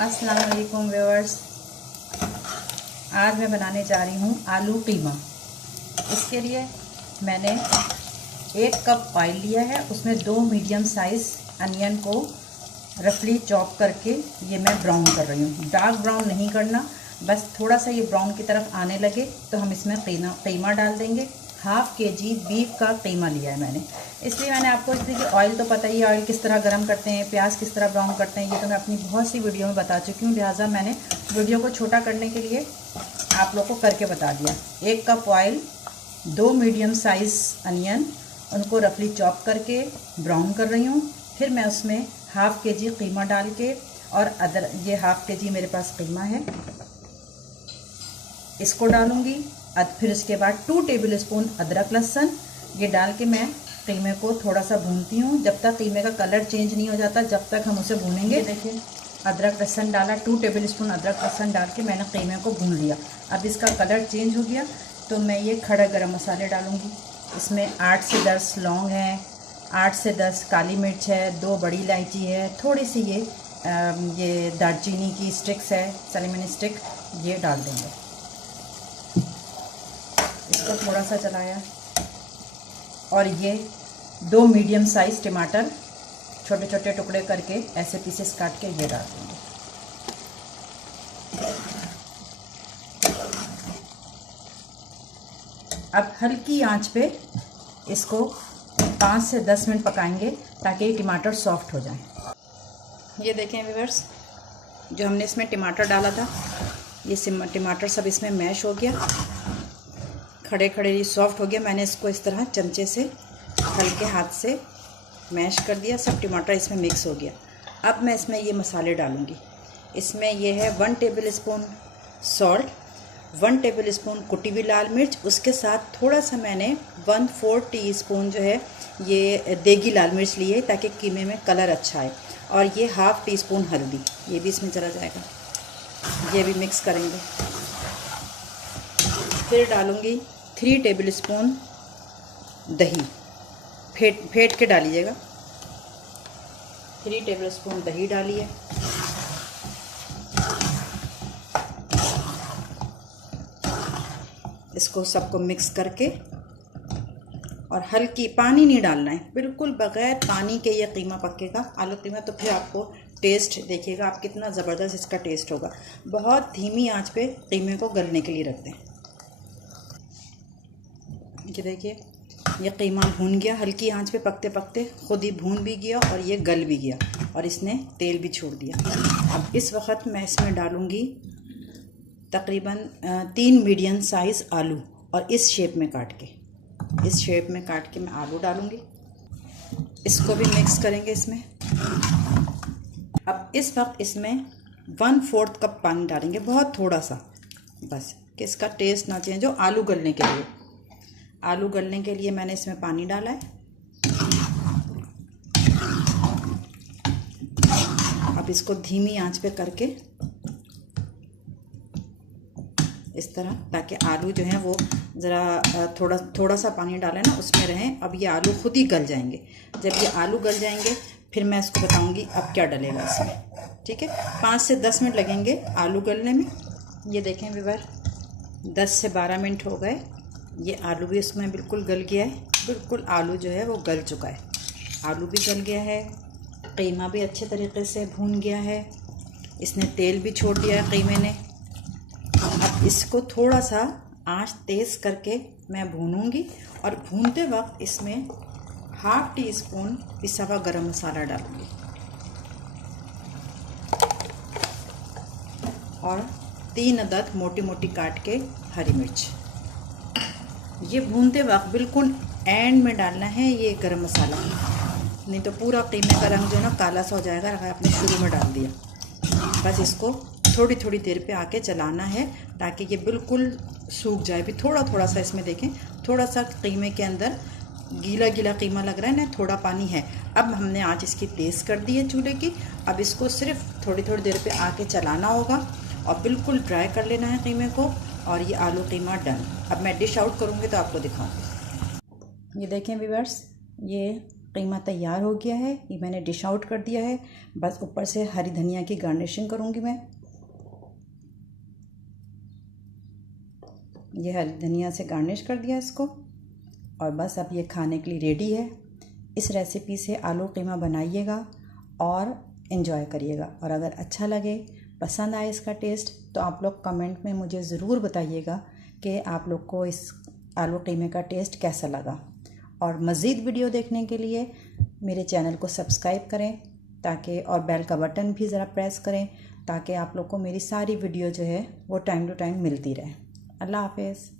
अस्सलाम वालेकुम व्यूअर्स। आज मैं बनाने जा रही हूँ आलू कीमा। इसके लिए मैंने 1 कप ऑयल लिया है, उसमें 2 मीडियम साइज़ अनियन को रफली चॉप करके ये मैं ब्राउन कर रही हूँ। डार्क ब्राउन नहीं करना, बस थोड़ा सा ये ब्राउन की तरफ आने लगे तो हम इसमें कीमा डाल देंगे। 1/2 kg बीफ का कीमा लिया है मैंने, इसलिए मैंने आपको इसलिए कि ऑयल तो पता ही है, ऑयल किस तरह गर्म करते हैं, प्याज किस तरह ब्राउन करते हैं, ये तो मैं अपनी बहुत सी वीडियो में बता चुकी हूँ। लिहाजा मैंने वीडियो को छोटा करने के लिए आप लोग को करके बता दिया। 1 cup oil, 2 medium size onion, उनको रफली चॉप करके ब्राउन कर रही हूँ। फिर मैं उसमें 1/2 kg कीमा डाल के और ये 1/2 kg मेरे पास कीमा है, इसको डालूँगी। फिर उसके बाद 2 टेबल स्पून अदरक लहसुन ये डाल के मैं कीमे को थोड़ा सा भूनती हूँ जब तक कीमे का कलर चेंज नहीं हो जाता, जब तक हम उसे भूनेंगे। देखिए अदरक लहसुन डाला, 2 टेबल स्पून अदरक लहसुन डाल के मैंने कीमे को भून लिया। अब इसका कलर चेंज हो गया तो मैं ये खड़े गरम मसाले डालूँगी। इसमें 8 से 10 लौंग हैं, 8 से 10 काली मिर्च है, 2 बड़ी इलायची है, थोड़ी सी ये दालचीनी की स्टिक्स है, सैलमन स्टिक, ये डाल देंगे। इसको थोड़ा सा चलाया और ये 2 मीडियम साइज़ टमाटर छोटे छोटे टुकड़े करके ऐसे पीसेस काट के ये डाल देंगे। अब हल्की आंच पे इसको 5 से 10 मिनट पकाएंगे ताकि टमाटर सॉफ्ट हो जाए। ये देखें व्यूअर्स, जो हमने इसमें टमाटर डाला था, ये टमाटर सब इसमें मैश हो गया, खड़े खड़े ये सॉफ्ट हो गया। मैंने इसको इस तरह चमचे से हल्के हाथ से मैश कर दिया, सब टमाटर इसमें मिक्स हो गया। अब मैं इसमें ये मसाले डालूँगी। इसमें ये है 1 table spoon salt, 1 table spoon कुटी हुई लाल मिर्च, उसके साथ थोड़ा सा मैंने 1/4 टीस्पून जो है ये देगी लाल मिर्च ली है ताकि कीमे में कलर अच्छा आए, और ये 1/2 टीस्पून हल्दी, ये भी इसमें चला जाएगा। ये भी मिक्स करेंगे। फिर डालूँगी 3 टेबल स्पून दही, फेंट के डालिएगा। 3 टेबल स्पून दही डालिए। इसको सबको मिक्स करके, और हल्की पानी नहीं डालना है, बिल्कुल बग़ैर पानी के ये कीमा पकेगा आलू कीमा। तो फिर आपको टेस्ट देखिएगा आप कितना ज़बरदस्त इसका टेस्ट होगा। बहुत धीमी आंच पे कीमे को गलने के लिए रख दें। ये देखिए ये कीमा भून गया, हल्की आंच पे पकते पकते खुद ही भून भी गया और ये गल भी गया और इसने तेल भी छोड़ दिया। अब इस वक्त मैं इसमें डालूँगी तकरीबन 3 मीडियम साइज़ आलू, और इस शेप में काट के मैं आलू डालूँगी। इसको भी मिक्स करेंगे इसमें। अब इस वक्त इसमें 1/4 कप पानी डालेंगे, बहुत थोड़ा सा, बस कि इसका टेस्ट ना चेंज हो। आलू गलने के लिए मैंने इसमें पानी डाला है। अब इसको धीमी आंच पे करके इस तरह, ताकि आलू जो हैं वो ज़रा थोड़ा सा पानी डालें ना उसमें रहें। अब ये आलू खुद ही गल जाएंगे। जब ये आलू गल जाएंगे फिर मैं इसको बताऊंगी अब क्या डलेगा इसमें। ठीक है, 5 से 10 मिनट लगेंगे आलू गलने में। ये देखें व्यूअर, 10 से 12 मिनट हो गए। ये आलू भी इसमें बिल्कुल गल गया है, बिल्कुल आलू जो है वो गल चुका है। आलू भी गल गया है, कीमा भी अच्छे तरीके से भून गया है, इसने तेल भी छोड़ दिया है कीमे ने। अब इसको थोड़ा सा आंच तेज़ करके मैं भूनूंगी, और भूनते वक्त इसमें 1/2 टीस्पून पिसा हुआ गरम मसाला डालूंगी और 3 अदद मोटी मोटी काट के हरी मिर्च। ये भूनते वक्त बिल्कुल एंड में डालना है ये गरम मसाला, नहीं तो पूरा कीमे का रंग जो है ना काला सा हो जाएगा अगर आपने शुरू में डाल दिया। बस इसको थोड़ी थोड़ी देर पे आके चलाना है ताकि ये बिल्कुल सूख जाए। भी थोड़ा थोड़ा सा इसमें देखें, थोड़ा सा कीमे के अंदर गीला गीला कीमा लग रहा है ना, थोड़ा पानी है। अब हमने आंच इसकी तेज़ कर दी है चूल्हे की। अब इसको सिर्फ थोड़ी थोड़ी देर पे आके चलाना होगा और बिल्कुल ड्राई कर लेना है कीमे को, और ये आलू कीमा डन। अब मैं डिश आउट करूँगी तो आपको दिखाऊँगी। ये देखें व्यूअर्स, ये कीमा तैयार हो गया है। ये मैंने डिश आउट कर दिया है। बस ऊपर से हरी धनिया की गार्निशिंग करूँगी मैं। ये हरी धनिया से गार्निश कर दिया इसको और बस अब ये खाने के लिए रेडी है। इस रेसिपी से आलू कीमा बनाइएगा और इन्जॉय करिएगा। और अगर अच्छा लगे, पसंद आए इसका टेस्ट, तो आप लोग कमेंट में मुझे ज़रूर बताइएगा कि आप लोग को इस आलू कीमे का टेस्ट कैसा लगा। और मज़ीद वीडियो देखने के लिए मेरे चैनल को सब्सक्राइब करें ताकि, और बेल का बटन भी ज़रा प्रेस करें ताकि आप लोग को मेरी सारी वीडियो जो है वो टाइम टू टाइम मिलती रहे। अल्लाह हाफ़िज़।